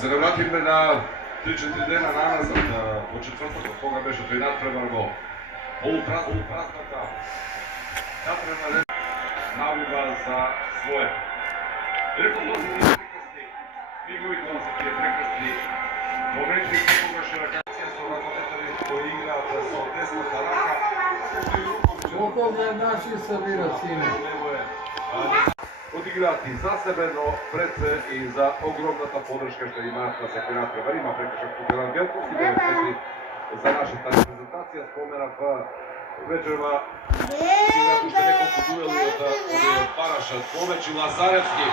Се да вратиме на 3-4 дена наназад, во четвртокот, кога беше тој надпревар во полупразната надпревар навива за своје. Рекол този тие прекрасни, миговите на тие прекрасни моменти, кога ше ракација со ракометари кои играат со десната рака, Колко гледачи събира, сине? Одиграат и за себе, но пред се и за огромната подршка што имаат на секој надпревар. Има прекашак Кутеран Гелковски, 9 метри за нашата репрезентација. Споменав вечерва играат уште неколку дуели од Парашат, Ковеч и Лазаревски.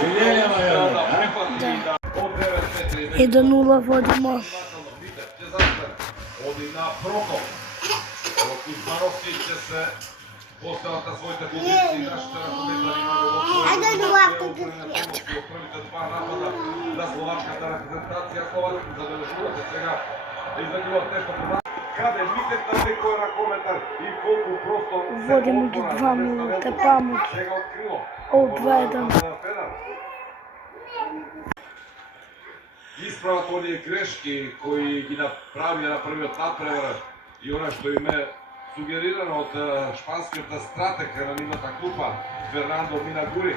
Вилјелјава ја, од 9 метри. 1-0 водимо. Оди на Прокоп. Кузмановски ќе се постават на своите позиции, нашите ракометари на првите два напада на словачката репрезентација. Словачките забележувате сега да изvedуваат нешто помага. Каде митет на некој ракометар и колку просто Водимо ги 2-0, тепамо ги. Сега од крило. О, 2-1. Исправат оние грешки кои ги направија на првиот надпревар и она што им е сугерирано од шпанскиот стратег на нивната клупа Фернандо Минагури.